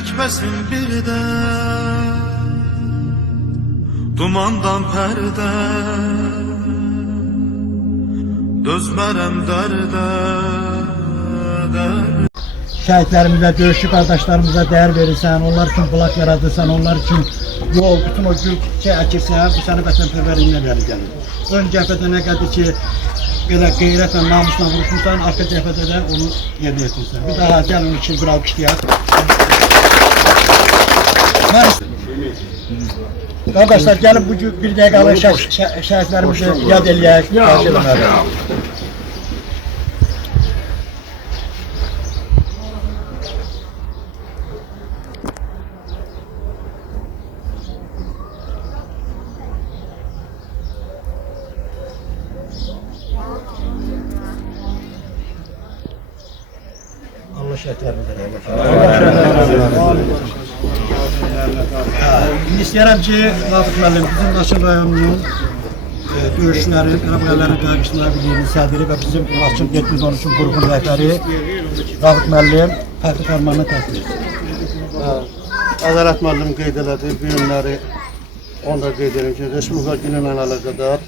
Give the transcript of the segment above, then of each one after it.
çekmesin bir de dumandan perde, dözmərəm dərdə. Şəhidlərimizə, döyüşçü qardaşlarımıza dəyər verirsən, onlar üçün blok yaradırsan, onlar üçün yol, bütün o gül əkirsən, bu səni vətənpərvərliyinə bəri gəlir. Ön cəbhədə nə qədər ki, belə qeyrətlə, namusla vuruşmuşsan, arka cəbhədə də onu yerinə yetirsən. Bir daha gəlin iki bir alqışlayaq. Qardaşlar, gəlin bu bir dəqiqəli şəhidlərimizi yad eləyək. Allah şəhidlərimizə rəhmət eylesin. İndi istəyirəm ki, Rafıq müəllim, bizim Laçın rayonunun döyüşçüləri, Qarabağların Qarşılağı Birliyinin sədri və bizim Laçın 713 qrupun rəhbəri Rafıq müəllim fərqli fərmanını təsdiq etsin. Ədalət müəllim qeyd elədi, bu günləri onu da qeyd edim ki, Respublika günündən əlaqədar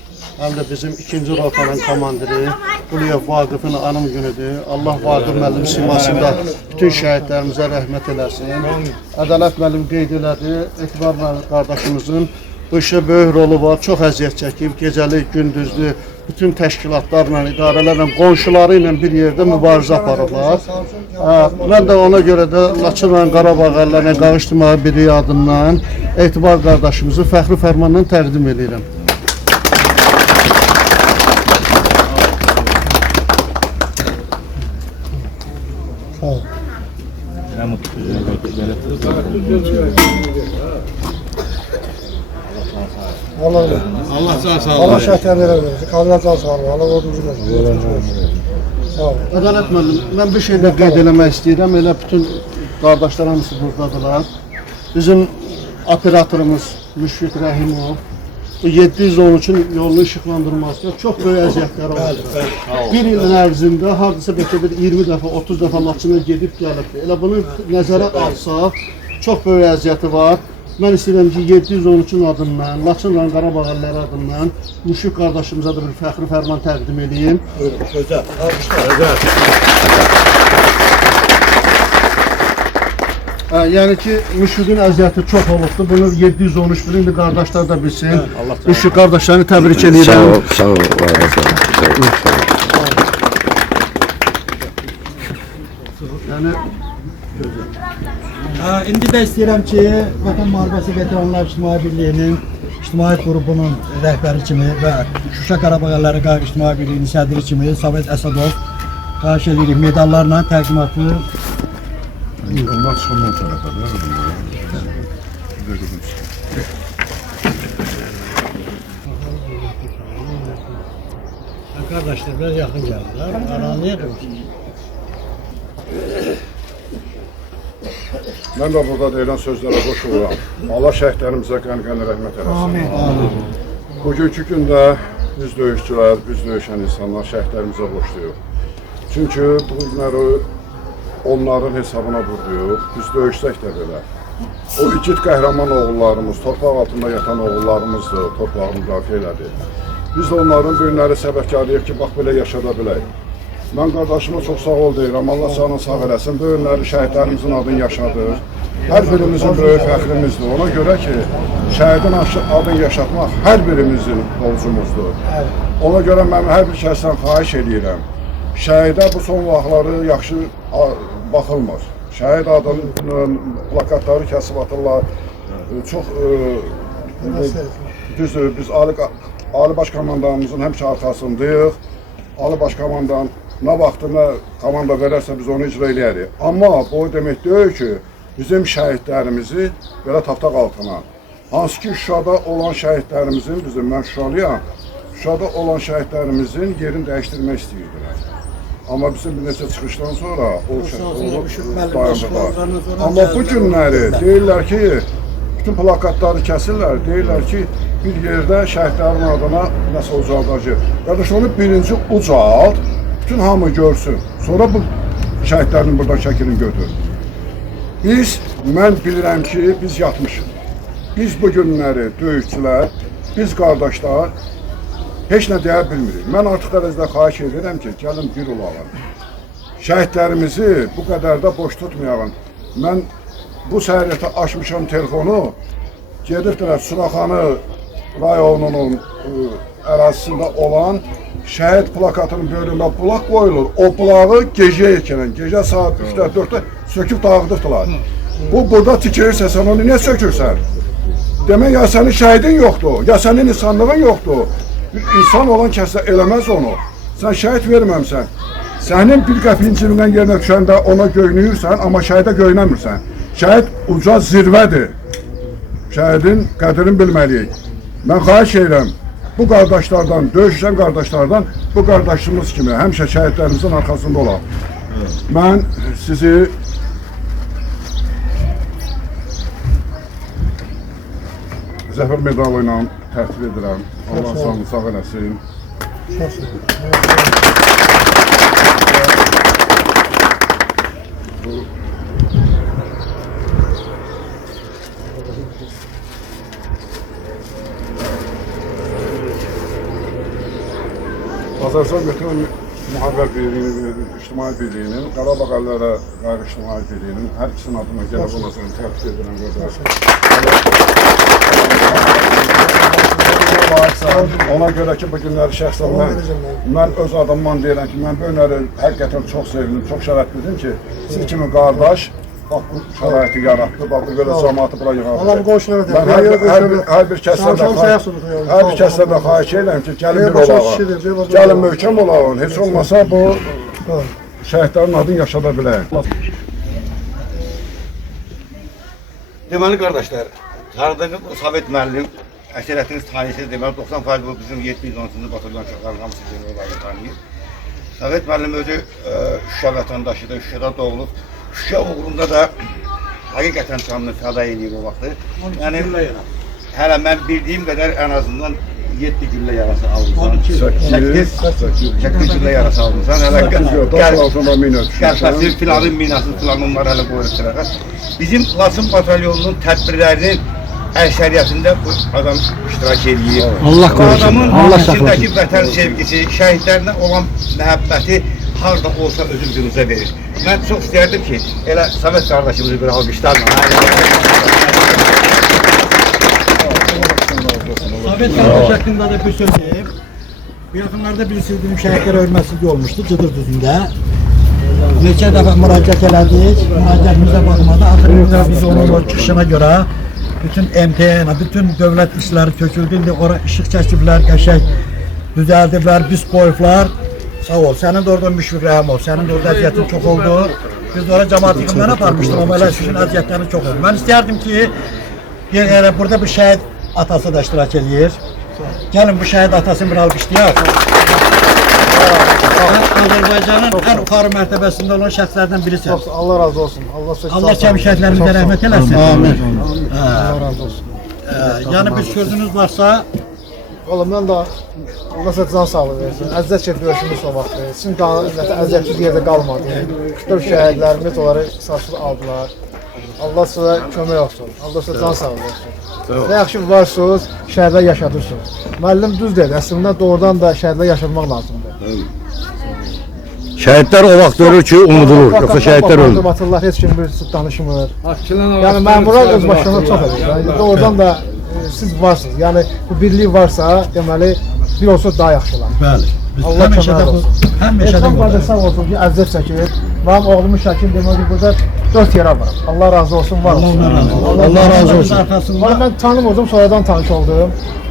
həm də bizim 2-ci rotanın komandiri Quliyev Vaqifin anım günüdür. Allah Vaqif müəllim simasında bütün şəhidlərimizə rəhmət eləsin. Ədalət müəllim qeyd elədi, Etibar qardaşımızın bu işə böyük rolu var, çox əziyyət çəkib, gecəli, gündüzlü, bütün təşkilatlarla, idarələrlə, qonşuları ilə bir yerdə mübarizə aparıblar. Mən də ona görə də Laçınla Qarabağ əllərinə qavuşturmağı biri adından Etibar qardaşımızı fəxri fərmanla təqdim edirəm. Allah sağ olsun. Allah şəhidlərə versin. Qalına can sağlığı. Allah ordumuzu versin. Sağ olun. Ədalət müəllim, mən bir şey də qeyd eləmək istəyirəm. Elə bütün qardaşlar hamısı buradadılar. Bizim operatorumuz Müşfiq Rəhimov bu 713-ün yolunu işıqlandırmasında çox böyük əziyyətləri oldu. Bir ilin ərzində hardasa bəlkə bir 20 dəfə, 30 dəfə Laçına gedib gəlibdir. Elə bunu nəzərə alsaq, çox böyük əziyyəti var. Mən istəyirəm ki, 713-ün adından, Laçınla Qarabağ əlləri adından Müşfiq qardaşımıza da bir fəxri fərman təqdim edeyim. Gözəl. Yəni ki, Müşfiqin əziyyəti çox olubdur. Bunu 713 bilindir qardaşlar da bilsin. Müşfiq qardaşlarını təbrik edirəm. Sağ ol. Yəni İndi də istəyirəm ki, Vətən Müharibəsi Veteranlar İctimai Birliyinin İctimai qrupunun rəhbəri kimi və Şuşa Qarabağ əlləri Qayğı İctimai Birliyinin sədri kimi Sovet Əsədov xahiş edirik medallarla təqdimatı. Onlar çıxandan sonra da. Arkadaşlar biraz yaxın gəldilər. Aranlayalım. Mən də burada deyilən sözlərə qoşuluram. Allah şəhidlərimizə qəni-qəni rəhmət eləsin. Amin. Bugünkü gündə biz döyüşçülər, biz döyüşən insanlar şəhidlərimizə borcluyuq. Çünki bu günləri onların hesabına vurduq. Biz döyüşsək də belə. O igid qəhrəman oğullarımız, torpaq altında yatan oğullarımızdır, torpağı müdafiə elədi. Biz də onların bu günləri səbəbkarıyıq ki, bax belə yaşada bilək. Mən qardaşıma çox sağ ol deyirəm, Allah canını sağ eləsin. Bu günləri şəhidlərimizin adını yaşadır. Hər birimizin böyük fəxrimizdir. Ona görə ki, şəhidin adını yaşatmaq hər birimizin borcumuzdur. Ona görə mən hər bir kəsdən xahiş edirəm. Şəhidə bu son vaxtları yaxşı baxılmır. Şəhid adının plakatları kəsib atırlar. Çox düzdür, biz Ali Baş Komandanımızın həmişə arxasındayıq. Ali Baş Komandan nə vaxtı nə komanda verərsə biz onu icra eləyərik. Amma bu demək deyil ki, bizim şəhidlərimizi belə tapdaq altına. Hansı ki, Şuşada olan şəhidlərimizin, mən Şuşalıyam, Şuşada olan şəhidlərimizin yerini dəyişdirmək istəyirdilər. Amma bizim bir neçə çıxışdan sonra o dayandılar. Amma bu günləri deyirlər ki, bütün plakatları kəsirlər, deyirlər ki, bir yerdə şəhidlərin adına nəsə ucaldacaq. Qardaş, onu birinci ucald, bütün hamı görsün. Sonra bu şəhidlərin buradan şəklini götür. Mən bilirəm ki, biz yatmışıq. Biz bu günləri döyüşçülər, biz qardaşlar heç nə deyə bilmirik. Mən artıq dərəcədə xahiş edirəm ki, gəlin bir olalım. Şəhidlərimizi bu qədər də boş tutmayalım. Mən bu səhərətə açmışam telefonu, gedibdilər Suraxanı rayonunun ərazisində olan şəhid plakatının böyründə bulaq qoyulur. O bulağı gecə ikən, gecə saat 3-də, 4-də söküb dağıdıbdılar. Bu burada tikilirsə, sən onu niyə sökürsən? Demək, ya sənin şəhidin yoxdur, ya sənin insanlığın yoxdur. Bir insan olan kəsə eləməz onu. Sən şəhid verməmsən. Sənin bir qəpiyin cibindən yerinə düşəndə ona göynüyürsən, amma şəhidə göynəmirsən. Şəhid uca zirvədir. Şəhidin qədrini bilməliyik. Mən xahiş edirəm, bu qardaşlardan, döyüşən qardaşlardan, bu qardaşımız kimi həmişə şəhidlərimizin arxasında olaq. Mən sizi zəfər medalı ilə tərtib edirəm. Allah sağ sağ eləsin. Azərbaycan bütün müharibə birliyinin, İctimai Birliyinin, Qarabağ Əllərə Qayğı İctimai Birliyinin hər ikisinin adına gəlib olasını tərtib edirəm qardaş. Ona görə ki, bu günləri şəxsən mən öz adımdan deyirəm ki, mən bu günləri həqiqətən çox sevindim, çox şərəflidim ki, siz kimi qardaş bax bu şəraiti yaratdı, bax bu belə cəmaatı bura yığardı. Mən hər bir kəslərdə xahiş edirəm ki, gəlin bir olağın, gəlin möhkəm olağın, heç olmasa bu şəhidlərin adını yaşada bilək. Deməli qardaşlar, tanıdığınız Sovet müəllim, əksəriyyətiniz tanıyırsınız, deməli 90% bu bizim 710-cu batalyon uşaqların hamısı generalları tanıyır. Sovet müəllim özü Şuşa vətəndaşıdır, Şuşada doğulub. Şuşa uğrunda da həqiqətən canını fəda eləyir o vaxtı. Yəni, hələ mən bildiyim qədər ən azından 7 güllə yarası almışsan. 8 güllə yarası almışsan. Hələ qərfəsi filanın minası filan onları hələ qoyur sırağa. Bizim Laçın batalyonunun tədbirlərinin əksəriyyətində bu adam iştirak edir. Allah qorusun. Adamın içindəki vətən sevgisi, şəhidlərinə olan məhəbbəti harda olsa özün gününüzə verir. Mən çox istəyərdim ki, elə Sovet qardaşımızı bir alqışlarla. Sovet kardeş hakkında da bir söz diyeyim. Bu yakınlarda birisi bizim şehitler ölmesizliği olmuştu Cıdır düzünde. Neçə dəfə müraciət elədik, müraciətimizə baxmadı. Axırında biz onun o çıxışına görə bütün MTN, bütün dövlət işləri töküldü. İndi ora işıq çəkiblər, qəşəng düzəldiblər, biz qoyublar. Sağ ol, sənin də orada müşfiq rəhəm ol, sənin də orada əziyyətin çox oldu. Biz de orada cəmaat yığımlarına aparmışdım, amma elə sizin əziyyətlərin çox oldu. Mən istərdim ki, burada bir şəhid atası da iştirak edir. Gelin bu şəhid atasını bir alqışlayaq. Azərbaycanın ən yuxarı mərtəbəsində olan şəxslərdən birisən. Allah razı olsun. Allah şəhidlərimizə rəhmət eləsin. Amin. Allah razı olsun. Yəni bir sözünüz varsa, Valla mən də Allah sizə can sağlığı versin. Əziyyət çəkib döyüşümüz o vaxtı. Sizin əziyyətsiz yerdə qalmadı. 44 şəhidlərimiz onları sarsız aldılar. Allah sizə kömək olsun. Allah sizə can sağlığı versin. Nə yaxşı varsınız, şəhərdə yaşadırsınız. Müəllim düz dedi, əslində doğrudan da şəhərdə yaşamaq lazımdır. Şəhidlər o vaxt ölür ki, unudulur, yoxsa şəhidlər ölür. Batırlar, heç kim bir danışmır. Yəni məmurlar öz başına çox edir. Yəni doğrudan da siz varsınız. Yəni bu birlik varsa, deməli bir olsa daha yaxşı olar. bəli. Biz Allah həmişə də bu, həmişə də Elxan bu. qardaş sağ olsun ki, əziyyət çəkir. Mənim oğlumun şəkil deməli burada 4 yerə var. Allah razı olsun, var olsun. Allah razı olsun. Valla mən tanımıyordum, sonradan tanış oldum.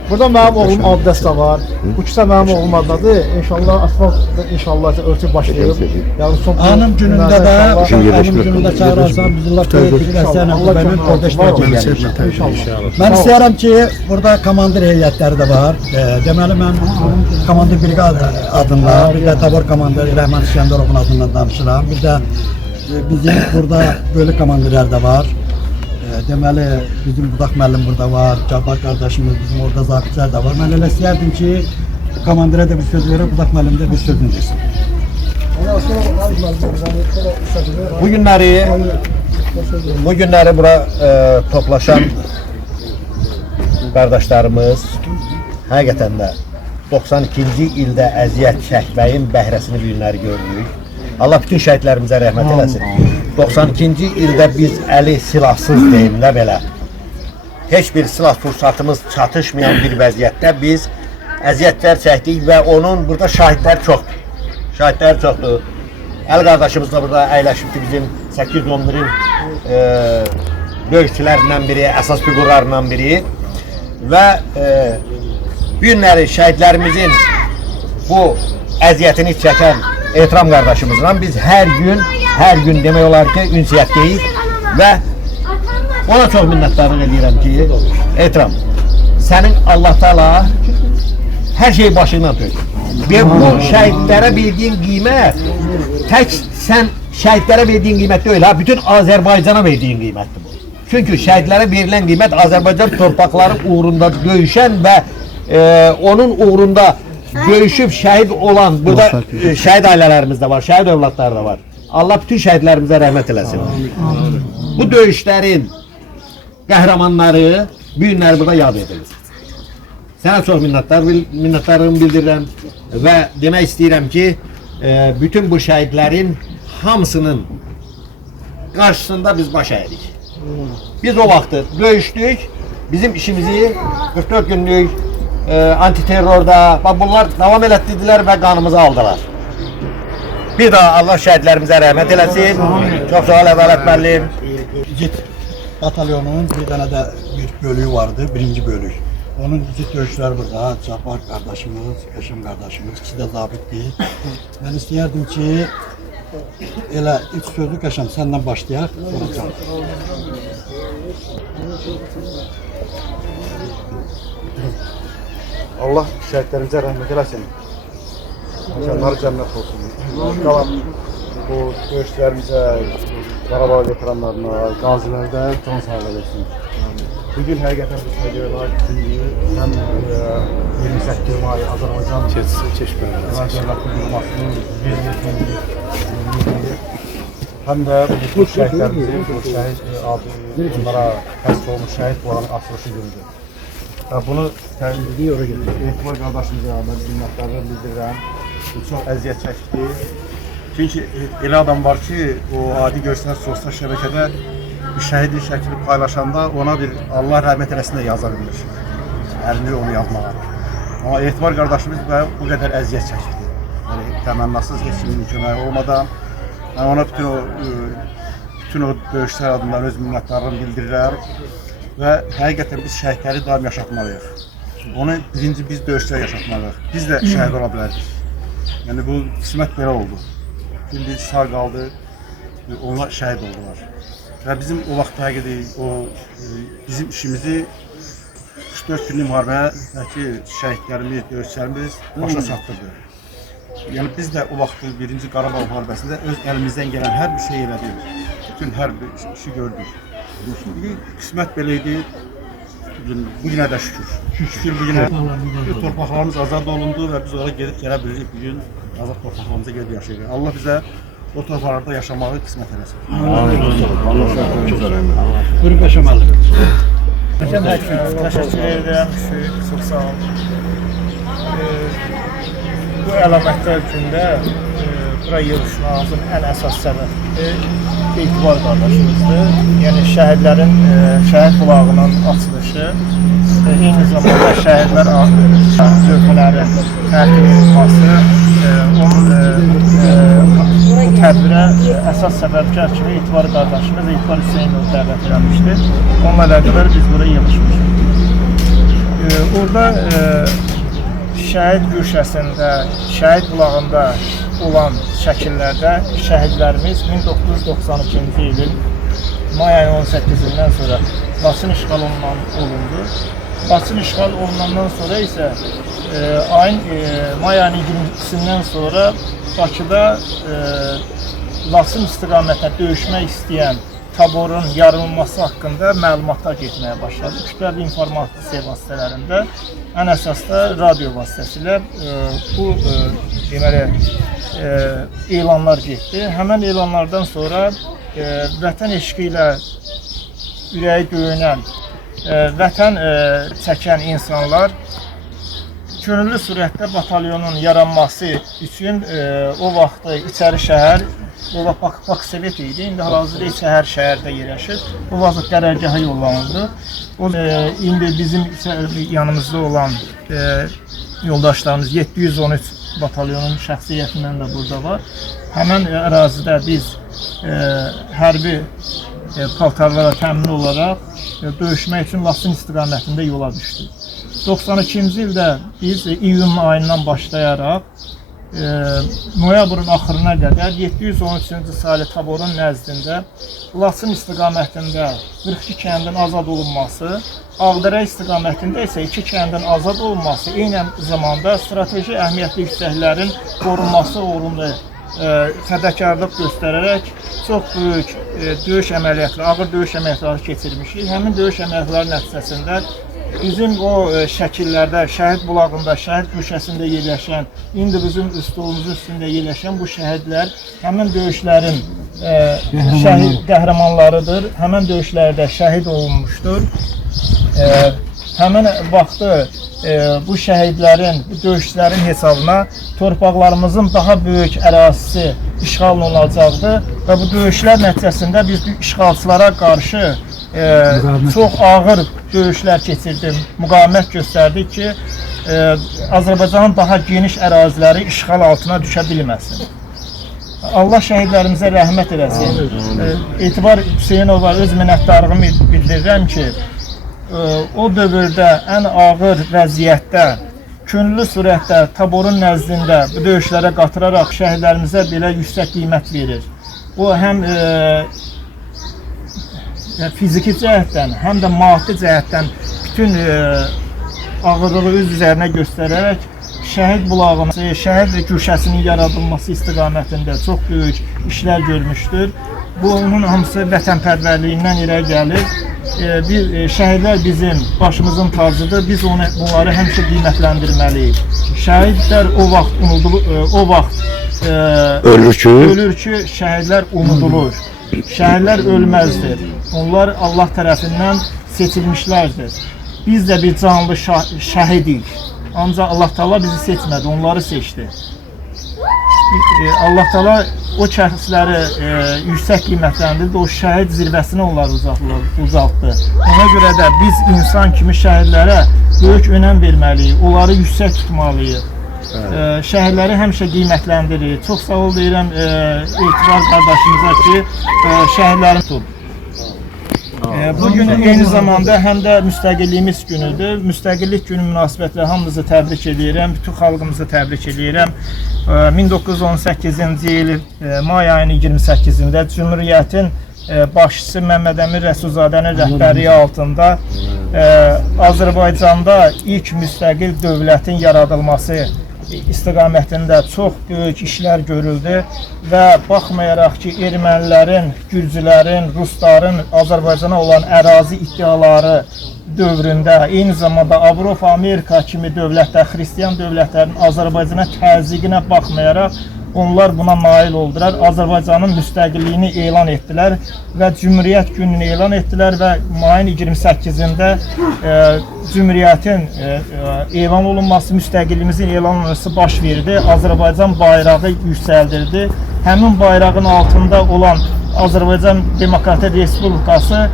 Burada mənim oğlum Abdəs də var. Bu kisə mənim oğlum adladı. İnşallah asfalt inşallah örtü başlayıb. Yəni son Anım günündə də, anım günündə çağırarsan bizi laf edilirsən, mənim orada iştirak edirəm. Mən istəyirəm ki, burada komandir heyətləri də var. Deməli, mən komandir briqad adında, bir də tabor komandir Rəhman İskenderovun adından danışıram. Bir də bizim burada bölük komandirlər də var. Deməli, bizim Budaq müəllim burada var, Cabbar qardaşımız, bizim orada zabitlər də var. Mən elə istəyərdim ki, komandirə də bir söz verir, Budaq müəllim də bir sözünü desin. Bu günləri Bu günləri bura toplaşan qardaşlarımız həqiqətən də 92-ci ildə əziyyət çəkməyin bəhrəsini bu günləri görürük. Allah bütün şəhidlərimizə rəhmət eləsin. 92-ci ildə biz əli silahsız deyimlə belə heç bir silah fürsatımız çatışmayan bir vəziyyətdə biz əziyyətlər çəkdik və onun burada şahidlər çoxdur. Şahidlər çoxdur. Əli qardaşımız da burada əyləşibdir bizim 811-in döyüşçülərindən biri, əsas fiqurlarından biri və bu günləri şəhidlərimizin bu əziyyətini çəkən Ehtiram qardaşımızla biz hər gün demək olar ki, ünsiyyətdeyiz və ona çox minnətdarlıq edirəm ki, Ehtiram, sənin Allah Taala hər şeyi başından tökür. Və bu şəhidlərə verdiyin qiymət tək sən şəhidlərə verdiyin qiymət deyil, ha, bütün Azərbaycana verdiyin qiymətdir bu. Çünki şəhidlərə verilən qiymət Azərbaycan torpaqları uğrunda döyüşən və onun uğrunda döyüşüb şəhid olan, burada şəhid ailələrimiz də var, şəhid övladları da var. Allah bütün şəhidlərimizə rəhmət eləsin. Bu döyüşlərin qəhrəmanları bu günləri burada yad edilir. Sənə çox minnətdarlığımı bildirirəm və demək istəyirəm ki, bütün bu şəhidlərin hamısının qarşısında biz baş əyirik. Biz o vaxtı döyüşdük, bizim işimizi 44 günlük antiterrorda, bunlar davam elətdirdilər və qanımızı aldılar. Bir daha Allah şəhidlərimizə rəhmət eləsin. Çox sağ ol, Ədalət müəllim. İgid batalyonunun bir dənə də bir bölüyü vardı, birinci bölük. Onun igid döyüşləri burada, Cabbar qardaşımız, Qəşəm qardaşımız, ikisi də zabitdir. Mən istəyərdim ki, elə ilk sözü Qəşəm, səndən başlayaq. Allah şəhidlərimizə rəhmət eləsin. Canları cənnət olsun. Qalan bu döyüşlərimizə, Qarabağ veteranlarına, qazilərdən can sağlığı versin. Bugün həqiqətən bu söylüyorlar ki, həm 28 may Azərbaycan dövlətinin qurulmasının həm də bu şəhidlərimizin, bu şəhid adı, bunlara həsr olmuş şəhid buranın açılışı günüdür. Bunu Ehtimal qardaşımıza minnətdarlıq bildirirəm. Çox əziyyət çəkdi. Çünki elə adam var ki, o adi görsələr sosial şəbəkədə şəhidi şəkli paylaşanda ona bir Allah rəhmət eləsin də yaza bilir. Əlini onu yazmağa. Amma Ehtimal qardaşımız bu qədər əziyyət çəkdi. Yəni, təmənnasız heç kimin köməyi olmadan ona bütün o döyüşlər adından öz minnətdarlığımı bildirirəm. Və həqiqətən biz şəhidləri daim yaşatmalıyıq. Onu birinci biz döyüşlər yaşatmalıyıq. Biz də şəhid ola bilərik. Yəni bu qismət belə oldu. Şimdi sağ qaldı, onlar şəhid oldular. Və bizim o vaxt həqiqətən bizim işimizi 44 günlük müharibədəki şəhidlərimiz, döyüşlərimiz başa çatdırdı. Yəni biz də o vaxt birinci Qarabağ müharibəsində öz əlimizdən gələn hər bir şey elədik. Bütün hər bir işi gördük. Qismət belə idi, bu günə də şükür. Şükür bu günə torpaqlarımız azad olundu və biz oraya gedib gələ bilirik. Bugün azad torpaqlarımıza gedib yaşayırıq. Allah bizə o torpaqlarda yaşamağı qismət eləsin. Buyurun Qəşəm müəllim. Təşəkkür edirəm, çox sağ olun. Bu əlamətlər gündə bura yığışmağımızın ən əsas səbəbi Ehtimal qardaşımızdır. Yəni şəhidlərin şəhid bulağının açılışı, eyni zamanda şəhidlər zövqələri tərtib olunması, onun bu tədbirə əsas səbəbkar kimi Ehtimal qardaşımız Ehtimal Hüseynov dəvət eləmişdir. Onunla əlaqədar biz bura yığışmışıq. Orada şəhid güşəsində, şəhid bulağında olan şəkillərdə şəhidlərimiz 1992-ci ilin may ayının 18-dən sonra Laçın işğal olundu. Laçın işğal olunandan sonra isə may ayının 20-sindən sonra Bakıda Laçın istiqamətində döyüşmək istəyən taborun yarılması haqqında məlumatlar getməyə başladı. Kütləvi informasiya vasitələrində, ən əsas da radio vasitəsilə bu deməli elanlar getdi. Həmən elanlardan sonra vətən eşqi ilə ürəyi döyünən, vətən çəkən insanlar könüllü surətdə batalyonun yaranması üçün o vaxt İçəri şəhər, o vaxt Bakı Sovet idi, indi hal-hazırda İçəri şəhərdə yerləşir. O vaxt qərargaha yollanıldı. İndi bizim yanımızda olan yoldaşlarımız 713 batalyonun şəxsiyyətindən də burada var. Həmən ərazidə biz hərbi paltarlara təmin olaraq döyüşmək üçün Laçın istiqamətində yola düşdük. 92-ci ildə biz iyun ayından başlayaraq noyabrın axırına qədər 713-cü saylı taborun nəzdində Laçın istiqamətində 42 kəndin azad olunması, Ağdərə istiqamətində isə 2 kəndin azad olunması, eyni zamanda strateji əhəmiyyətli yüksəklərin qorunması uğrunda fədakarlıq göstərərək çox böyük döyüş əməliyyatları, ağır döyüş əməliyyatları keçirmişik. Həmin döyüş əməliyyatları nəticəsində bizim o şəkillərdə, şəhid bulağında, şəhid güşəsində yerləşən, indi bizim stolumuzun üstündə yerləşən bu şəhidlər həmin döyüşlərin şəhid qəhrəmanlarıdır. Həmin döyüşlərdə şəhid olunmuşdur. Həmin vaxtı bu şəhidlərin, bu döyüşlərin hesabına torpaqlarımızın daha böyük ərazisi işğal olunacaqdı və bu döyüşlər nəticəsində biz işğalçılara qarşı çox ağır döyüşlər keçirdik, müqavimət göstərdik ki, Azərbaycanın daha geniş əraziləri işğal altına düşə bilməsin. Allah şəhidlərimizə rəhmət eləsin. Etibar Hüseynova öz minnətdarlığımı bildirirəm ki, o dövrdə ən ağır vəziyyətdə, könüllü surətdə taborun nəzdində bu döyüşlərə qatıraraq şəhidlərimizə belə yüksək qiymət verir. O həm fiziki cəhətdən, həm də maddi cəhətdən bütün ağırlığı öz üzərinə göstərərək şəhid bulağının, şəhid güşəsinin yaradılması istiqamətində çox böyük işlər görmüşdür. Bunun hamısı vətənpərvərliyindən irəli gəlir. Şəhidlər bizim başımızın tacıdır. Biz bunları həmişə qiymətləndirməliyik. Şəhidlər o vaxt ölür ki, şəhidlər unudulur. Şəhidlər ölməzdir. Onlar Allah tərəfindən seçilmişlərdir. Biz də bir canlı şəhidik. Ancaq Allah Taala bizi seçmədi, onları seçdi. Allah Taala o şəxsləri yüksək qiymətləndirdi, o şəhid zirvəsinə onları uzatdı. Ona görə də biz insan kimi şəhidlərə böyük önəm verməliyik, onları yüksək tutmalıyıq. Şəhidləri həmişə qiymətləndiririk. Çox sağ ol deyirəm Etibar qardaşımıza ki, şəhidlərini tutub. Bugün eyni zamanda həm də müstəqilliyimiz günüdür. Müstəqillik günü münasibətilə hamımızı təbrik edirəm, bütün xalqımızı təbrik edirəm. 1918-ci il may ayının 28-də Cümhuriyyətin başçısı Məmməd Əmin Rəsulzadənin rəhbərliyi altında Azərbaycanda ilk müstəqil dövlətin yaradılması istiqamətində çox böyük işlər görüldü və baxmayaraq ki, ermənilərin, gürcülərin, rusların Azərbaycana olan ərazi iddiaları dövründə, eyni zamanda Avropa, Amerika kimi dövlətlər, xristiyan dövlətlərin Azərbaycana təzyiqinə baxmayaraq onlar buna nail oldular. Azərbaycanın müstəqilliyini elan etdilər və Cümhuriyyət gününü elan etdilər və mayın 28-də Cümhuriyyətin elan olunması, müstəqilliyimizin elan olunması baş verdi. Azərbaycan bayrağı yüksəldirdi. Həmin bayrağın altında olan Azərbaycan Demokratik Respublikası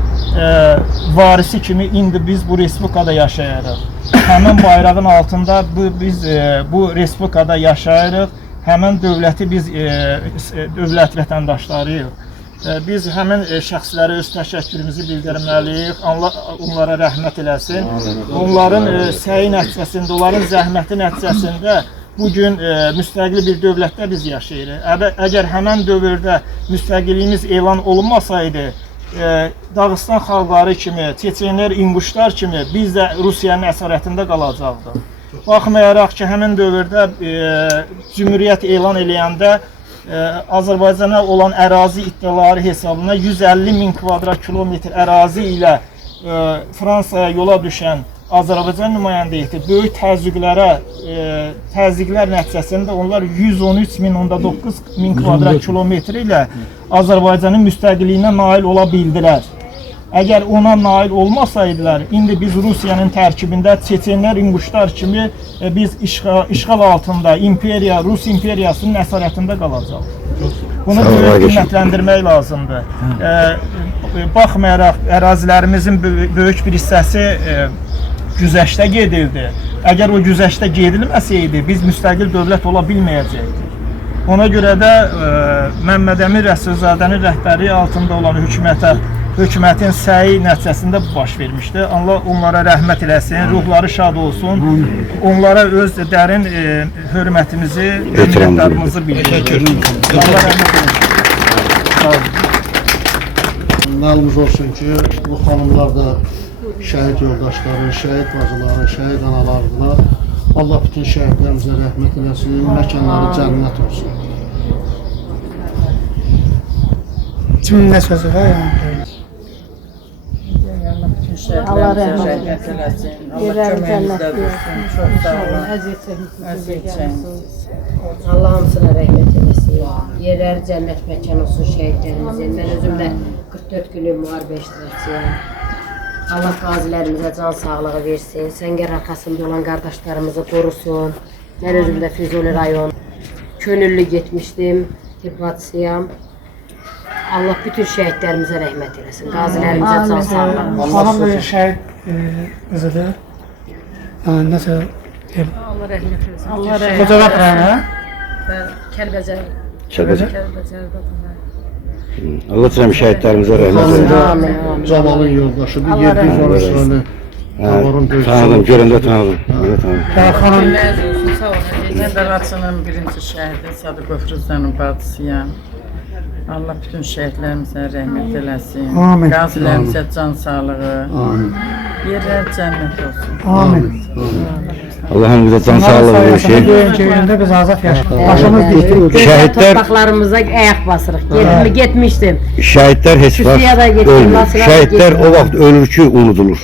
varisi kimi indi biz bu respublikada yaşayırıq. Həmin bayrağın altında biz bu respublikada yaşayırıq. Həmin dövləti biz dövlət vətəndaşlarıyıq. Biz həmin şəxslərə öz təşəkkürümüzü bildirməliyik. Allah onlara rəhmət eləsin. Onların səyi nəticəsində, onların zəhməti nəticəsində bugün müstəqil bir dövlətdə biz yaşayırıq. Əgər həmin dövrdə müstəqilliyimiz elan olunmasaydı, Dağıstan xalqları kimi, Çeçenlər, İnguşlar kimi biz də Rusiyanın əsarətində qalacaqdıq. Baxmayaraq ki, həmin dövrdə Cümhuriyyət elan eləyəndə Azərbaycana olan ərazi iddiaları hesabına 150 min kvadrat kilometr ərazi ilə Fransaya yola düşən Azərbaycan nümayəndə heyəti böyük təzyiqlər nəticəsində onlar 113.9 min kvadrat kilometr ilə Azərbaycanın müstəqilliyinə nail ola bildilər. Əgər ona nail olmasaydılar, indi biz Rusiyanın tərkibində Çeçenlər, İnguşlar kimi biz işğal altında Rus imperiyasının əsarətində qalacaq. Bunu böyük qiymətləndirmək lazımdır. Baxmayaraq ərazilərimizin böyük bir hissəsi güzəştə gedildi. Əgər o güzəştə gedilməsəydi, biz müstəqil dövlət ola bilməyəcəkdik. Ona görə də Məmməd Əmin Rəsulzadənin rəhbərliyi altında olan hökumətin səyi nəticəsində bu baş vermişdi. Allah onlara rəhmət eləsin, ruhları şad olsun. Onlara öz dərin hörmətimizi, minnətdarlığımızı bildiririk. Allah rəhmət eləsin. Məlumuz olsun ki, bu xanımlar da şəhid yoldaşları, şəhid bacıları, şəhid analarına Allah bütün şəhidlərimizə rəhmət eləsin, məkanları cənnət olsun. Kimin nə sözü var yani? Allah rəhmət eləsin. Allah köməyinizdə dursun. Çox sağ olun. Əziyyət çəkmişsiniz. Allah hamısına rəhmət eləsin. Yerləri cənnət məkan olsun şəhidlərimizin. Mən özüm də 44 günlük müharibə iştirakçıyam. Allah qazilərimizə can sağlığı versin. Səngər arxasında olan qardaşlarımızı qorusun. Mən özüm də Füzuli rayon könüllü getmişdim. Tibbacısıyam. Allah bütün şəhidlərimizə rəhmət eləsin. Qazilərimizə can sağlığı. Hanım böyle şehit kızıdır. Yani nasıl? Allah rəhmət eləsin. Allah rəhmət Fotoğraf rəhmə. Kəlbəcər. Kəlbəcərdə. Allah cəm şəhidlərimizə rəhmət eləsin. Amin. Camalın yoldaşı, bir 713 tane Camalın döyüşü. Tanıdım, görəndə tanıdım. Hanım Sağ olun. Mən də Laçının birinci şəhidi Sadıq Öfruzdanın bacısıyam. Allah bütün şəhidlərimizə rəhmət eləsin. Amin. Qazilərimizə can sağlığı. Amin. Yerlər cənnət olsun. amin. Allah hamımıza can sağlığı versin. Köyündə biz azad yaşayırıq. Başımız değil. Şəhidlər Torpaqlarımıza ayaq basırıq. Getmişdim. şəhidlər heç vaxt ölmür. Şəhidlər o vaxt ölür ki, unudulur.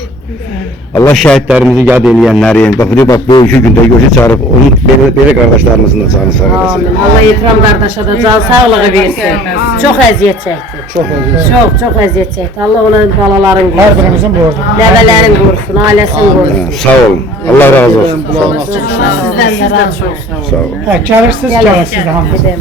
Allah şəhidlərimizi yad eləyənlərin, bax bugünkü gündə yoxu çağırıb, onun belə qardaşlarımızın da canı sağ eləsin. Amin. Allah İtram qardaşa da can sağlığı versin. Çox əziyyət çəkdi. Çox əziyyət çəkdi. Allah ona balaların Her qorusun. birimizin borcu. Nəvələrin qorusun, ailəsini qorusun. Sağ olun. Allah razı olsun. Sağ olun. Sizdən də razı olsun. Sağ olun. Gelirsiniz, gelirsiniz hamı. Gedəm.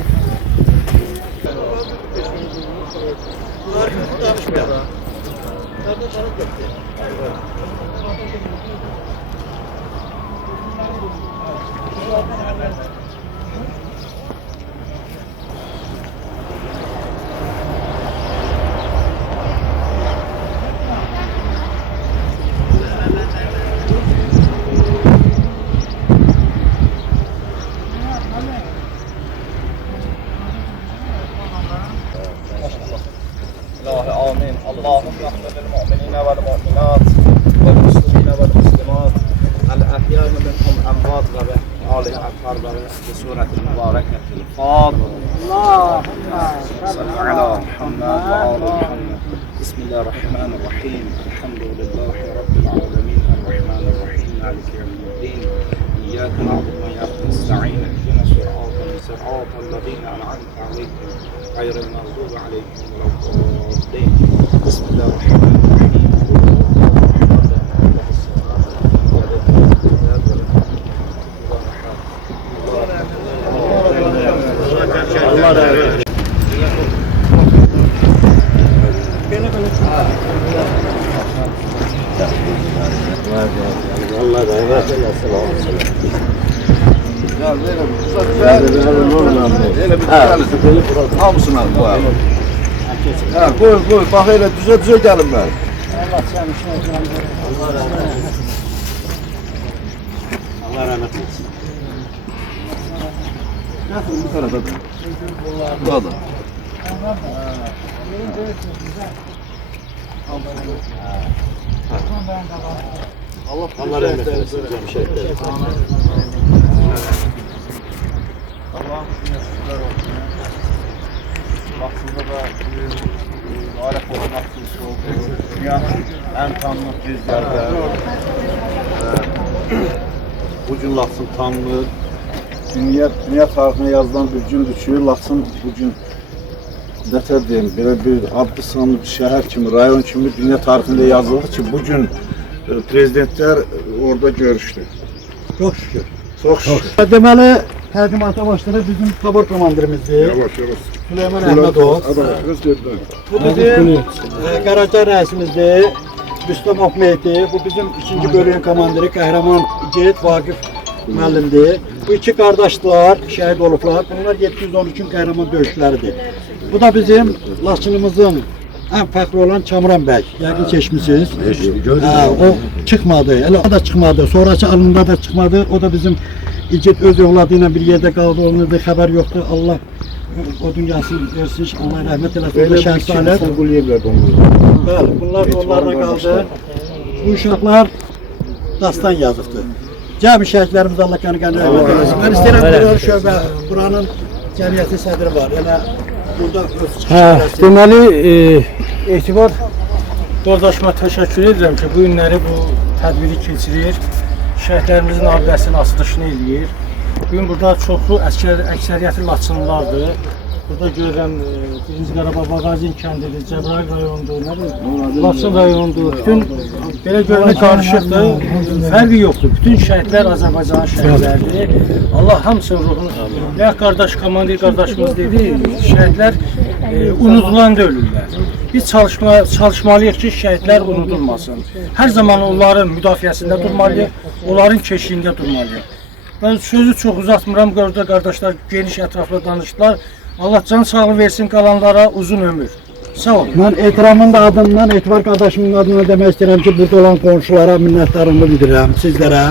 آمين اللهم اغفر للمؤمنين والمؤمنات والمسلمين والمسلمات الأحياء منهم أموات وبآل الأطهار بسورة المباركة الفاضلة اللهم صل على محمد وآل محمد بسم الله الرحمن الرحيم الحمد لله رب العالمين الرحمن الرحيم مالك يوم الدين إياك نعبد وإياك نستعين اهدنا صراط الذين أنعمت عليهم غير المغضوب عليهم ولا الضالين بسم الله الرحمن الرحيم Hamısına qoyalım. Qoy, bax elə düzə gəlin mən. Allah rahmet eylesin. Bu tarafa da. Burada. Allah rahmet eylesin. Allah'ın şükürler olsun. Aslında da Arif olmak oldu. Dünyanın en tanınmış rüzgarları. Bu gün Laçın tanınır. Dünya tarixine yazılan bir gündür ki, Laçın bugün nətər deyim, belə bir adlı sanlı bir şəhər kimi, rayon kimi dünya tarixində yazıldı ki, bugün prezidentlər orada görüşdü. Çok şükür. Çox şükür. Deməli, təqdimata başladı bizim tabur komandirimizdir. Yavaş yavaş. Süleyman Əhmədov. Biraz geriden. Bu bizim Qaraca rəisimizdir. Rüstəmov Mehdi. Bu bizim 2-ci bölüyün komandiri Qəhrəman İgid Vaqif müəllimdir. Bu iki qardaşdılar, şəhid olublar. Bunlar 713-ün qəhrəman döyüşləridir. Bu da bizim Laçınımızın ən fəxri olan Kamran bəy. Yəqin keçmisiniz. O çıxmadı. Elə o da çıxmadı. Sonraki alında da çıxmadı. O da bizim İgid öz övladı ilə bir yerdə qaldı. Onun da xəbər yoxdur. Allah o dünyasını versin. Allah rəhmət eləsin. O da şəhid salih. Bəli, bunlar da onlarla qaldı. Bu uşaqlar dastan yazıbdır. Cəmi şəhidlərimiz Allah qəni rəhmət eləsin. Mən istəyirəm Qurur şöbə, buranın cəmiyyəti sədri var. Elə burada öz çıxış Deməli, Etibar qardaşıma təşəkkür edirəm ki, bu günləri bu tədbiri keçirir. Şəhidlərimizin abidəsinin açılışını eləyir. Bugün burada çoxlu əksəriyyəti Laçınlılardır. Burada görürəm 1-ci Qarabağ Bağazin kəndidir, Cəbrayıl rayonundur, Laçın rayonundur. Bütün belə görünə qarışıqdır, fərqi yoxdur. Bütün şəhidlər Azərbaycanın şəhidləridir. Allah hamısının ruhunu. Ya qardaş, komandir qardaşımız dedi, şəhidlər unutulan da ölürlər. Biz çalışmalıyıq ki, şəhidlər unudulmasın. Hər zaman onların müdafiəsində durmalıyıq, onların keşiyində durmalıyıq. Ben sözü çok uzatmıram, gördü kardeşler geniş etraflı danıştılar. Allah can sağlığı versin kalanlara uzun ömür. Sağ olun. Ben Etiramın da adından, Etibar kardeşimin adına demek istedim ki burada olan komşulara minnettarımı bildirirəm sizlere.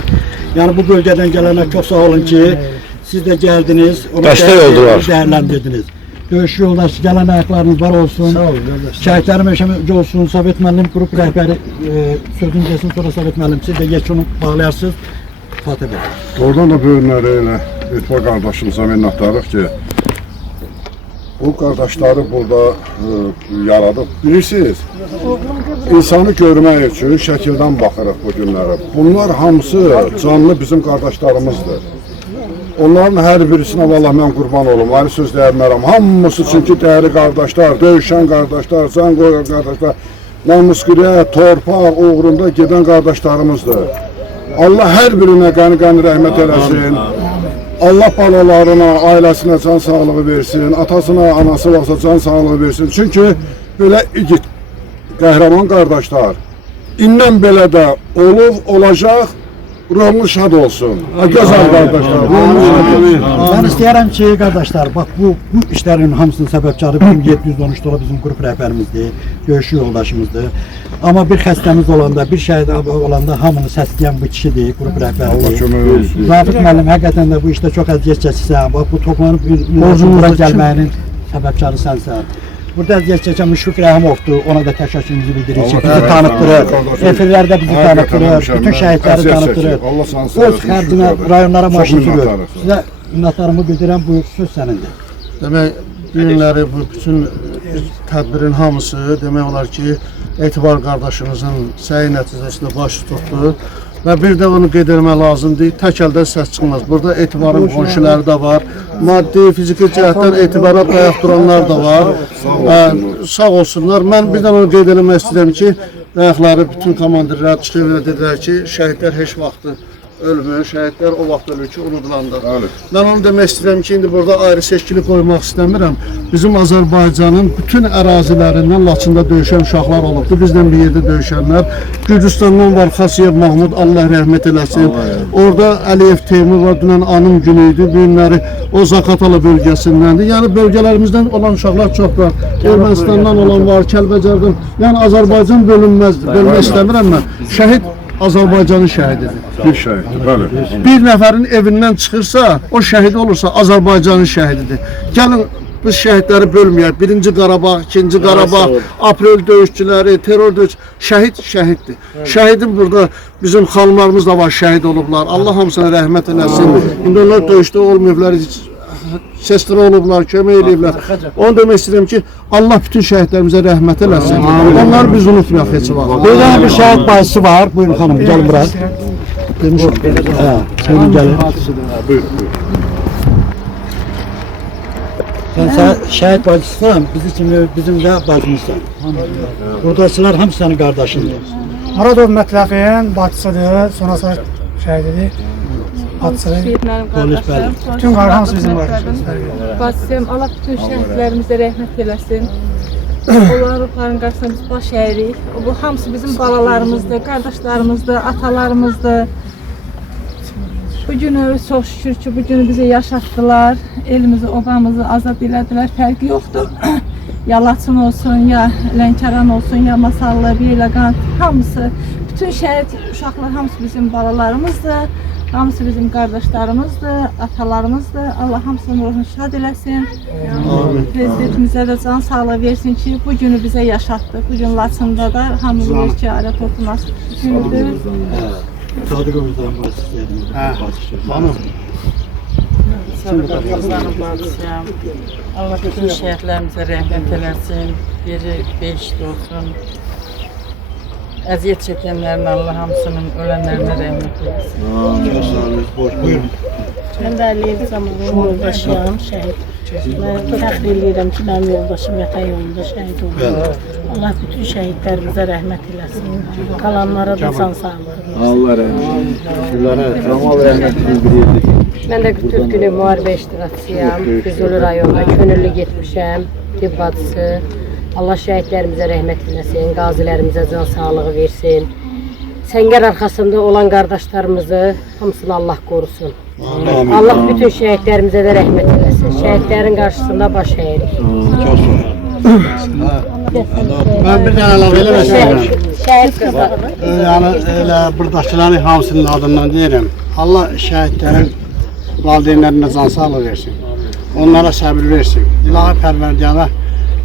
Yani bu bölgeden gelenler çok sağ olun ki siz de geldiniz. Destek oldular. Değerlendirdiniz. Dövüş yoldaşı gelen ayaklarınız var olsun. Sağ olun. Şəhidlərim eşəməcə olsun. Sovet müəllim qrup rəhbəri sözün desin sonra Sovet müəllim siz de geçini bağlayarsınız. Fatih Bey. Oradan da bölümləri elə Etibar qardaşımıza minnətdarıq ki, o qardaşları burada yaradıb. Bilirsiniz, insanı görmək üçün şəkildən baxırıq bu günlərə. Bunlar hamısı canlı bizim qardaşlarımızdır. Onların hər birisinə vallahi mən qurban olum, ayrı söz deyərmərəm. Hamısı çünki dəyərli qardaşlar, döyüşən qardaşlar, can qoyan qardaşlar, namusqürə, torpaq uğrunda gedən qardaşlarımızdır. Allah hər birinə qəni rəhmət eləsin. Allah balalarına, ailəsinə can sağlığı versin. Atasına, anası varsa can sağlığı versin. Çünki belə igid, qəhrəman qardaşlar, indən belə də olacaq, ruhumuz şad olsun. Gözəl qardaşlar, ruhumuz şad olsun. Ben istəyərəm ki, qardaşlar, bax bu işlərin hamısının səbəbkarı bizim 713 dolar bizim qrup rəhbərimizdir, döyüş yoldaşımızdır. Amma bir xəstəmiz olanda, bir şəhid olanda hamını səsləyən bu kişidir, qrup rəhbəridir. Rafiq müəllim, həqiqətən də bu işdə çox əziyyət çəkirsən, bax bu toplanıb bura gəlməyinin səbəbkarı sənsən. Burada əziyyət çəkən Müşfiq Rəhimovdur, ona da təşəkkürümüzü bildiririk ki, bizi tanıtdırır, efirlərdə bizi tanıtdırır, bütün şəhidləri tanıtdırır. Öz xərcinə rayonlara maşın sürür. Sizə minnətlarımı bildirəm, buyur, söz sənindir. Demək, bu günləri bu bütün tədbirin hamısı demək olar ki, Etibar qardaşımızın səyi nəticəsində baş tutdu. Və bir də onu qeyd etmək lazımdır, tək əldən səs çıxmaz. Burada Etibarın qonşuları da var, maddi, fiziki cəhətdən Etibara ayaq duranlar da var. Sağ olsunlar. Mən bir də onu qeyd etmək istəyirəm ki, ayaqları bütün komandirlər çıxıb və dedilər ki, şəhidlər heç vaxtı ölmür, şəhidlər o vaxt ölür ki, unudulandır. Mən onu demək istəyirəm ki, indi burada ayrı seçkili qoymaq istəmirəm. Bizim Azərbaycanın bütün ərazilərindən Laçında döyüşən uşaqlar olubdur. Bizdən bir yerdə döyüşənlər. Gürcüstandan var Xasiyev Mahmud, Allah rəhmət eləsin. Orada Əliyev Teymur var, dünən anım günü idi. Bu günləri o Zakatalı bölgəsindəndir. Yəni bölgələrimizdən olan uşaqlar çox var. Ermənistandan olan var, Kəlbəcərdən. Yəni Azərbaycan bölünməzdir. Bölmək istəmirəm mən. Şəhid Azərbaycanın şəhididir. Bir şəhiddir, bəli. Bir nəfərin evindən çıxırsa, o şəhid olursa Azərbaycanın şəhididir. Gəlin biz şəhidləri bölməyək. 1-ci Qarabağ, 2-ci Qarabağ, aprel döyüşçüləri, terror döyüşçüləri, şəhid şəhiddir. Şəhidin burada bizim xanımlarımız da var, şəhid olublar. Allah hamısına rəhmət eləsin. İndi onlar döyüşdə olmayıblar, sesləri olublar, kömək ediblər. Onu demək istəyirəm ki, Allah bütün şəhidlərimizə rəhmət eləsin. Onları biz unutmayaq heç vaxt. Burada bir şəhid bacısı var. Buyurun xanım, gəlin bura. Demişim. Hə, seni gəlin. Buyur, buyur. Sen şəhid bacısısan, bizim də bacımızsan. Buradakılar hamısı sənin qardaşındır. Muradov Mətləfin bacısıdır, sonra şəhididir. Bacısıdır. Polis bəli. Bütün hamısı bizim var. Bacım, Allah bütün şəhidlərimizə rəhmət eləsin. Onların ruhlarının qarşısında biz baş əyirik. Bu hamısı bizim balalarımızdır, qardaşlarımızdır, atalarımızdır. Bu günü çox şükür ki, bu günü bizə yaşatdılar. Elimizi, obamızı azad elədilər, fərqi yoxdur. Ya Laçın olsun, ya Lənkəran olsun, ya Masallı, Beyləqan, hamısı, bütün şəhid uşaqlar hamısı bizim balalarımızdır. Hamısı bizim qardaşlarımızdır, atalarımızdır. Allah hamısının ruhunu şad eləsin. Prezidentimizə də can sağlığı versin ki, bu günü bizə yaşatdı. Bu gün Laçında da hamı bilir ki, aeroportun açıq günüdür. Sadıqovuzdan bacısı. Hanım. Sadıqovuzdan bacısıyam. Allah bütün şəhidlərimizə rəhmət eləsin. Biri 5 olsun. Əziyyət çəkənlərin Allah hamısının ölənlərinə rəhmət eləsin. Buyurun. Mən də Əliyev Zamanın yoldaşıyam, şəhid. Mən fəxr edirəm ki, mənim yoldaşım vətən yolunda şəhid oldu. Allah bütün şəhidlərimizə rəhmət eləsin. Qalanlara da can sağlığı. Allah rəhmət eləsin. Mən də 44 günü müharibə iştirakçıyam. Füzuli rayonuna könüllü getmişəm. Tibb bacısı. Allah şəhidlərimizə rəhmət eləsin, qazilərimizə can sağlığı versin. Səngər arxasında olan qardaşlarımızı hamısını Allah qorusun. Allah bütün şəhidlərimizə də rəhmət eləsin. Şəhidlərin qarşısında baş əyirik. Ben bir tane laf eləməsəm. Şəhid qızı. Yani elə buradakilərin hamısının adından deyirəm. Allah şəhidlərin valideynlərinə can sağlığı versin. Onlara səbir versin. İlahi Pərvərdigara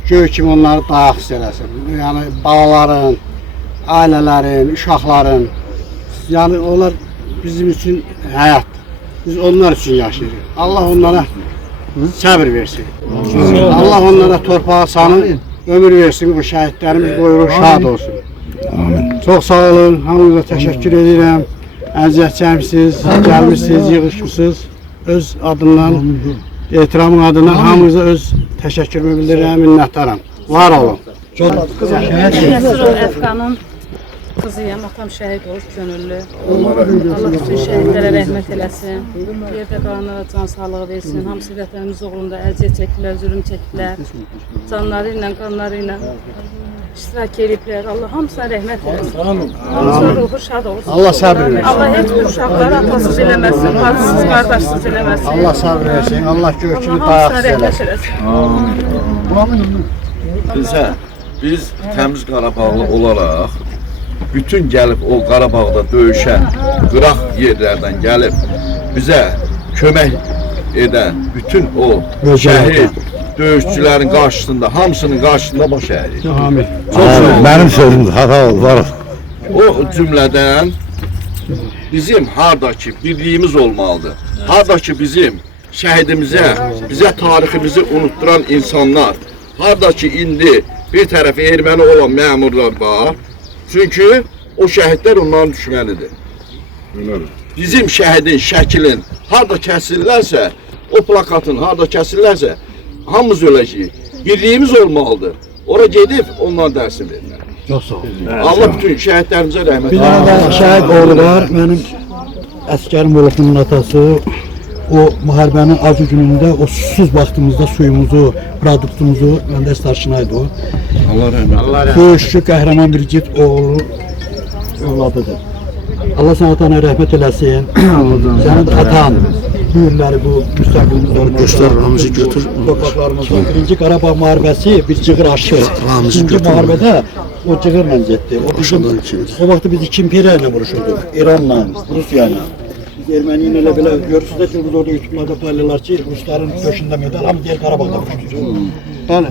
göy kimi onları dayaq eləsin. Yəni balaların, ailələrin, uşaqların. Yəni onlar bizim üçün həyatdır. Biz onlar üçün yaşayırıq. Allah onlara səbir versin. Allah onlara torpağa sanı ömür versin. Bu şəhidlərimiz buyruq şad olsun. Amin. Çox sağ olun. Hamınıza təşəkkür edirəm. Əziyyət çəkmisiniz, gəlmişsiniz, yığışmışsınız. Öz adından, ehtiramın adına hamınıza öz təşəkkürümü bildirirəm, minnətdaram. Var olun. Çok Nəsirov Əfqanın qızıyam, atam şəhid olub könüllü. Allah bütün şəhidlərə rəhmət eləsin. Yerdə qalanlara can sağlığı versin. Hamısı vətənimiz uğrunda əziyyət çəkdilər, zülüm çəkdilər. Canları ilə, qanları ilə iştirak ediblər. Allah hamısına rəhmət eləsin. Hamısının ruhu şad olsun. Allah səbir versin. Allah heç bir uşaqları atasız eləməsin, bacısız, qardaşsız eləməsin. Allah səbir versin. Allah göy kimi Allah dayaq hamısına rəhmət eləsin. eləsin. Biz təmiz Qarabağlı olaraq bütün gəlib o Qarabağda döyüşən, qıraq yerlərdən gəlib bizə kömək edən bütün o şəhid döyüşçülərin qarşısında, hamısının qarşısında baş əyirik. Amin. Mənim sözümdür, hata var. O cümlədən bizim hardakı birliyimiz olmalıdır. Hardakı bizim şəhidimizə, bizə tariximizi unutduran insanlar, hardakı indi bir tərəfi erməni olan məmurlar var. Çünki o şəhidlər onların düşmənidir. Bizim şəhidin, şəklin harda kəsilirlərsə, o plakatın harda kəsilirlərsə, hamımız öləcəyik. Birliyimiz olmalıdır. Ora gedib onlara dərsin vermək. Çok sağ olun. Allah bütün şəhidlərimizə rəhmət Bir tane de şəhid oğlu var. Benim əsgərim oğlumun atası. O müharibənin acı günündə o susuz vaxtımızda suyumuzu, produktumuzu, məndə starşınaydı o. Allah rəhmət. Döyüşçü qəhrəman bir git oğlu övladıdır. Allah sana atana rəhmət eləsin. Sənin atan bu illəri bu müstəqillik Göstər, Ramzi götür. torpaqlarımızda birinci Qarabağ müharibəsi bir cığır aşdı. İkinci müharibədə o cığırla getdi. O vaxtı biz iki imperiya ilə vuruşurduq. İranla, Rusiya ilə. Erməni ilə elə belə görürsünüz ki, biz orada YouTube'larda paylaşırlar ki, Rusların döşündə medal, hamı diğer Qarabağda vuruşdur.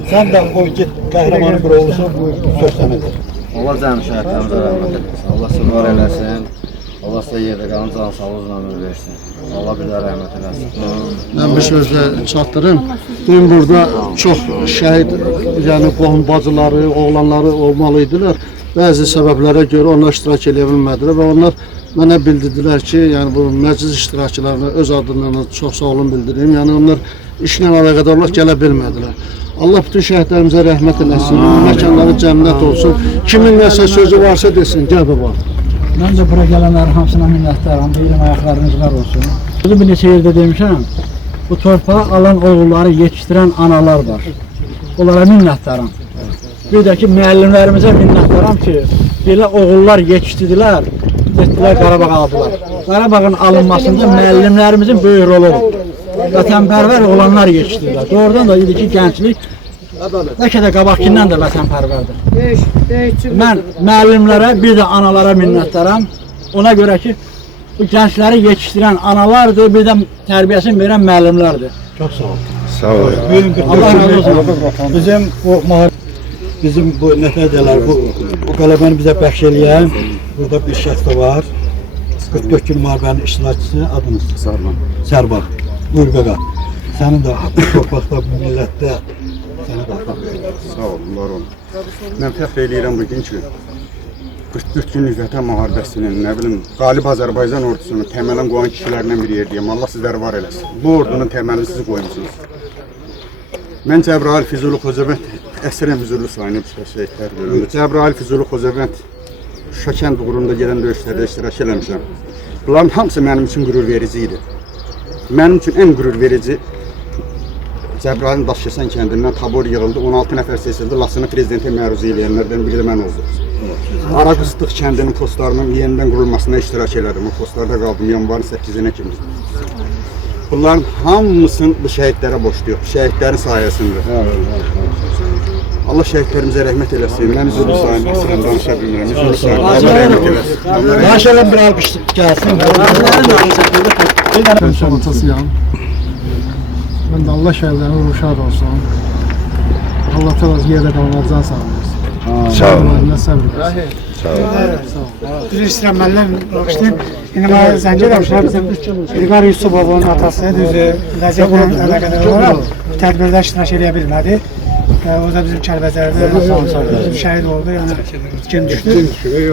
Sen de o git qəhrəmanın bir oğlusun, bu söz sənədir. Allah cəmi şəhidlərimizə rəhmət eləsin. Allah sizə var eləsin. Allah sizə yerdə qalan can sağlığı uzun ömür versin. Allah bizə rəhmət eləsin. Mən bir sözlə çatdırım. Dün burada çox şəhid, yəni qohum bacıları, oğlanları olmalı idilər. Bəzi səbəblərə görə onlar iştirak edə bilmədilər və onlar mənə bildirdilər ki, yəni bu məclis iştirakçılarına öz adından çox sağ olun bildirim. Yəni onlar işlə əlaqədarlar gələ bilmədilər. Allah bütün şəhidlərimizə rəhmət eləsin, məkanları cənnət olsun. Kimin nəsə sözü varsa desin, gəl baba. Mən də bura gələnlərin hamısına minnətdaram, deyirəm ayaqlarınız var olsun. Özü bir neçə yerdə demişəm, bu torpağı alan oğulları yetişdirən analar var. Onlara minnətdaram. Bir də ki, müəllimlərimizə minnətdaram ki, belə oğullar yetişdirdilər, getdilər Qarabağ aldılar. Qarabağın alınmasında müəllimlərimizin böyük rolu oldu. Vətənpərvər olanlar yetişdirdilər. Doğrudan da idi ki, gənclik bəlkə də qabaqkindən də vətənpərvərdir. Mən müəllimlərə, bir də analara minnətdaram. Ona görə ki, bu gəncləri yetişdirən analardır, bir də tərbiyəsini verən müəllimlərdir. Çox sağ olun. Sağ olun. Allah razı olsun. Bizim bu nəfədələr, bu qələbəni bizə bəxş eləyən, burada bir şəxs də var. 44 gün müharibənin iştirakçısı, adınız? Sərbağ. Buyur qaqa. Sənin də bu torpaqda, bu millətdə sənə də haqq verir. Sağ olun, var olun. Mən fəxr eləyirəm bugün ki, 44 günlük Vətən müharibəsinin, nə bilim, qalib Azərbaycan ordusunun təmələn qoyan kişilərindən bir yerdəyəm. Allah sizləri var eləsin. Bu ordunun təməlini siz qoymusunuz. Mən Cəbrayıl Füzuli Xocavənd, əsrən Füzuli sayınıb şəhidlər bölümündə. Cəbrayıl Füzuli Xocavənd Şəkənd uğrunda gedən döyüşlərdə iştirak eləmişəm. Bunların hamısı mənim üçün qürur verici idi. Mənim üçün ən qürur verici Cəbrayılın Daşkəsən kəndindən tabor yığıldı, 16 nəfər seçildi, Laçını prezidentə məruz eləyənlərdən biri də mən oldum. Araqıstıq kəndinin postlarının yenidən qurulmasına iştirak elədim. O postlarda qaldım yanvarın 8-nə kimi. Bunların hamısını bu şəhidlərə borcluyuq, şəhidlərin sayəsində. Allah şəhidlərimizə rəhmət eləsin. Mən üzülü sayın, əsrən danışa bilmirəm. Üzülü sayın, Allah rəhmət eləsin. Maşallah bir alqış gəlsin. Ben son atasıyam. Ben de Allah şəhidlərinə ruşad olsun. Allah təala yerdə qalmazdan sağ olsun. Sağ olun. Düz istəyirəm məndən bağışlayın. İndi mən zəng eləmişəm, bizim İlqar Yusubovun atası düzü vəziyyətlə əlaqədar olaraq tədbirdə iştirak edə bilmədi. O da bizim Kəlbəcərdə şəhid oldu, yəni itkin düşdü.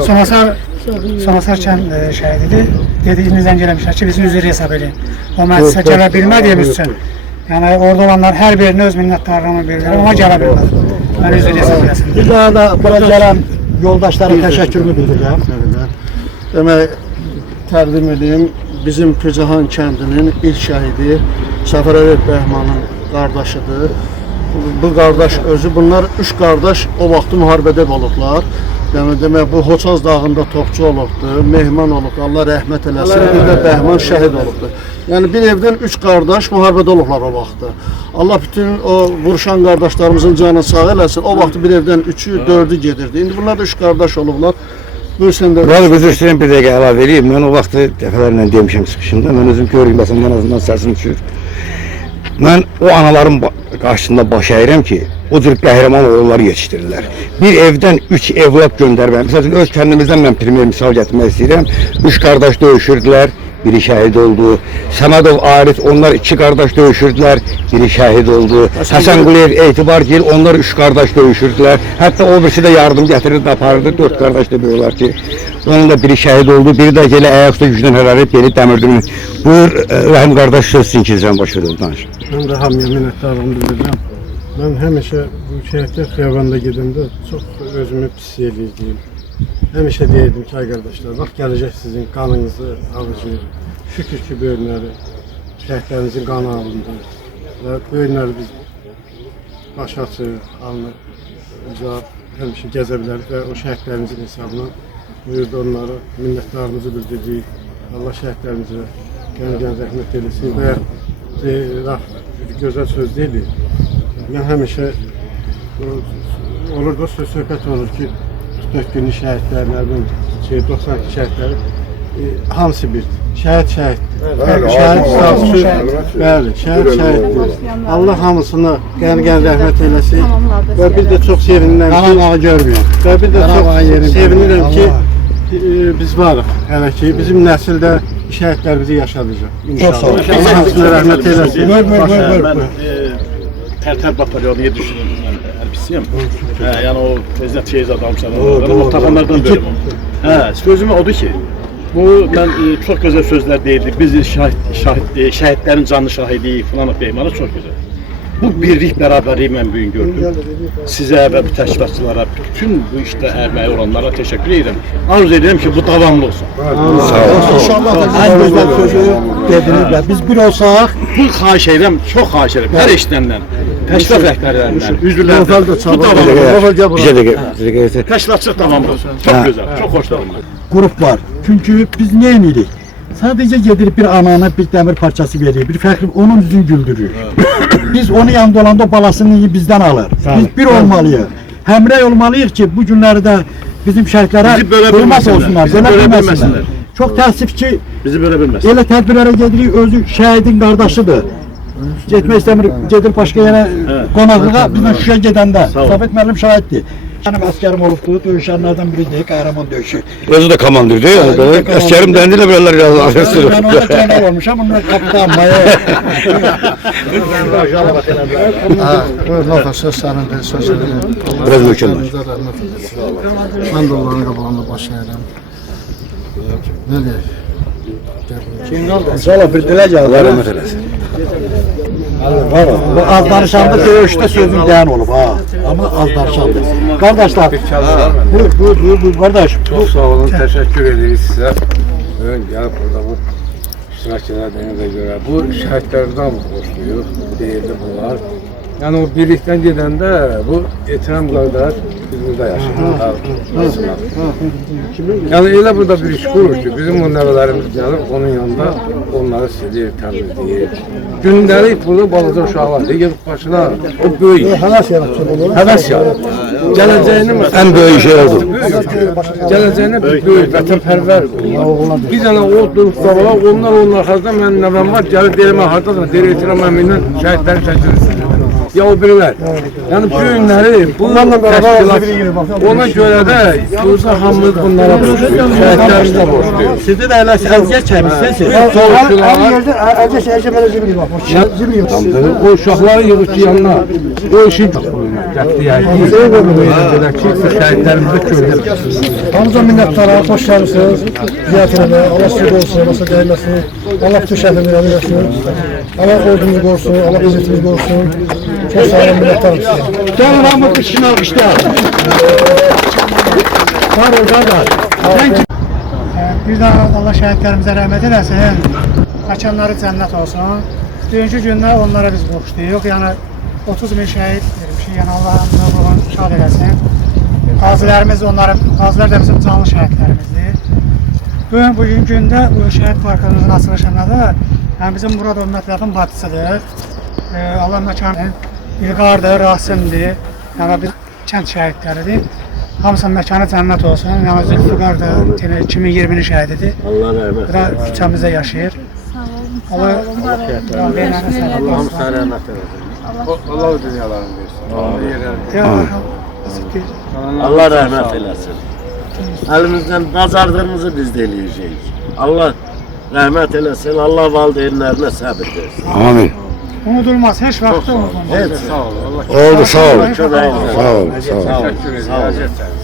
Sonasar kənd şəhididir. Dedi, indi zəng eləmişlər ki, bizi üzr hesab edin. O məclisə gələ bilmədiyimiz üçün, yəni orada olanlar hər birini öz minnətdarlığımı bildirir, ona gələ bilmədi. Mən üzr hesab eləsin. Bir daha da bura gələn yoldaşlara təşəkkürümü bildirirəm. Demək, təqdim edeyim, bizim Pircahan kəndinin ilk şəhidi Səfərəli Bəhmanın qardaşıdır. Bu qardaş özü, bunlar 3 qardaş o vaxtı müharibədə olublar. Yəni demək, bu Hoçaz dağında topçu olubdur, mehman olubdur, Allah rəhmət eləsin, bir də Bəhman şəhid olubdur. Yəni bir evdən 3 qardaş müharibədə olublar o vaxtı. Allah bütün o vuruşan qardaşlarımızın canını sağ eləsin, o vaxtı bir evdən 3-ü, 4-ü gedirdi. İndi bunlar da 3 qardaş olublar. Buyursun da. Bəli, özür istəyirəm, bir dəqiqə əlavə edeyim. Mən o vaxtı dəfələrlə demişəm çıxışında, mən özüm görürüm, en azından səsim düşür. Mən o anaların qarşısında baş əyirəm ki, o cür qəhrəman oğulları yetişdirirlər. Bir evdən 3 evlad göndərməm. Məsələn, öz kəndimizdən mən primer misal gətirmək istəyirəm. 3 qardaş döyüşürdülər, biri şəhid oldu. Səmədov, Arif, onlar 2 qardaş döyüşürdülər, biri şəhid oldu. Həsən Quliyev, Etibargil, onlar 3 qardaş döyüşürdülər. Hətta o birisi də yardım gətirirdi, aparırdı. 4 qardaş da böyüklər ki, onun da biri şəhid oldu, biri də gələ ayaqüstə gücdən hərarət gelib Dəmirdinin. Buyur, Rəhim qardaş, söz sizin ki, sizdən baş verin, danış. Mən də hamıya minnətdarlığımı bildirirəm. Mən həmişə bu şəhidlər xiyabanda gedəndə çox özümü pis eləyirdim. Həmişə deyirdim ki, ay qardaşlar, bax gələcək sizin qanınızı alacaq. Şükür ki, böyünləri, şəhidlərimizin qanı alındı. Və böyünləri biz baş açıq, alnı uzaq, həmişə gəzə bilərik və o şəhidlərimizin hesabına buyurdu onlara minnətdarımızı bildiririk. Allah şəhidlərimizə qən rəhmət eləsin və gözəl söz deyil. Mən həmişə olur da söhbət olur ki, 44 günlük şəhidlərin, 92 şəhidlərin hamısı bir. Şəhid şəhiddir. Şəhid statusu, bəli, şəhid şəhiddir. Allah hamısına qən rəhmət eləsin və bir də çox sevinirəm ki, və bir də çox sevinirəm ki, biz varıq hələ ki, bizim nəsildə şəhidlərimizi yaşadacaq. Çok sağ ol. Allah hamısına rəhmət eləsin. Buyur. Terter batalyonu düşünüyorum ben elbiseyim. Yani o tezde çeyiz adamlar. Ben o takanlardan bölüm. Sözüm odur ki, bu ben çok güzel sözler değildi. Biz şehitlerin canlı şahidi falan beymanı çok güzel. Bu birlik beraberliği ben bugün gördüm. Size ve bu teşkilatçılara, bütün bu işte emeği olanlara teşekkür ederim. Arzu ederim ki bu devamlı olsun. İnşallah da en güzel sözü dediniz de biz bir olsak Bu xahiş edirəm, çox xahiş edirəm hər işlənlə, təşkilat rəhbərlərindən, üzvlərdən bu davamlı olsun. Təşkilatçılıq davamlı olsun. Çox gözəl, çox xoşdur. grup var. Çünkü biz ne emirik? Sadece gedirip bir anana bir demir parçası veriyor. Bir fəxri onun yüzünü güldürüyor. Biz onu yanında olanda o balasını yiyip bizden alır. Biz bir olmalıyız. Hemrey olmalıyız ki bu günlerde bizim şəhidlərə Bizi bölə hörmət bilməsinlər, olsunlar, bizi belə bölə bilməsinlər. bilməsinlər. Çox təəssüf ki, Bizi bölə bilməz. elə tədbirlərə gedirik, özü şəhidin qardaşıdır. Getmək istəmir, gedir başqa yerə qonaqlığa, bizlə Şuşa gedəndə. Sabit müəllim şahiddir. Benim askerim olubdu, döyüşənlərdən biridir, Qəhrəman döyüşü. Özü de komandirdi. Askerim dendiyle böyleler Ben orada general olmuşam, onlar kapitan, maya. Buyur, Lafa, söz sənindir, söz edir. Biraz mükemmel. Mən də onların qabağında baş əyirəm. Ne deyək? İnşallah bir dilə gəldi. Allah rahmet eylesin. Bu az danışanda döyüşdə sözün dəyan olub ha. Ama az danışanda. Kardeşler, buyur kardeş. Çok sağ olun, teşekkür ederiz size. Bugün gelip burada bu iştirak edildiğinize göre bu şehitlerden borçluyuz, değerli bunlar. Yani o birlikten giden de bu Ekrem kardeş biz burada yaşıyoruz. Yani öyle burada bir iş kurur ki bizim bu nevelerimiz gelip onun yanında onları silir, temizleyir. Gündelik burada balaca uşaqlar da gelip başına o böyük. Həvəs yaratır. Geleceğini En büyük şey oldu. Geleceğine böyük, vətənpərvər. Bir dənə o durubsa var, onlar arxasında mənim nəvəm var, gəlir deyirəm, haradadır, deyir, Ekrem əminin şəhidləri çəkilsin. Ya o birilər. Yani bu günləri, bu təşkilat, ona göre de burada hamımız bunlara borçluyuz, şəhidlərimiz də borçluyuz. Sizi de elə əziyyət çəkmişsiniz. O uşaqları yığır ki yanına, o işi gətirəyək. Belə ki, şəhidlərimizi köydürür. Hamıza minnətdara, xoş gəlmişsiniz. Ziyarətlə, Allah sizi olsun, Allah sizi dəyməsin. Allah bütün şəhidlərimizi rəhmət etsin. Allah ordumuzu qorusun, Allah milletimizi qorusun. Çok sağ olun, minnətdarım size. Gəlin hamı kışın alqışlar. Var ol qardaş. Bir daha Allah şəhidlərimizə rəhmət eləsin. Məkanları cənnət olsun. Bugünkü gündə onlara biz borçluyuq. Yəni 30 min şəhid vermişik. Yəni Allah hamısını şad eləsin. Qazilərimiz qazilər də bizim canlı şəhidlərimizdir. Bugün gündə bu şəhid parkımızın açılışında da bizim Murad Ömmətlərin bacısıdır. Allah məkanı İlqardır, Rasimdir. Yəni biz kənd şəhidləridir. Hamısının məkanı cənnət olsun. Yəni Zülfüqar da 2020-ci şəhididir. Allah rəhmət Bu da küçəmizdə yaşayır. Allah Allah'ım sana rəhmət eləsin. Allah o dünyalarını versin. Allah rəhmət eləsin. Əlimizdən bacardığımızı biz də eləyəcəyik. Allah rəhmət eləsin, Allah valideynlərinə səbir versin. Amin. unutulmaz, heç vaxt unutulmaz. Evet, sağ olun. Oldu, sağ olun. Çok sağ olun. Sağ olun. Sağ olun. Sağ olun.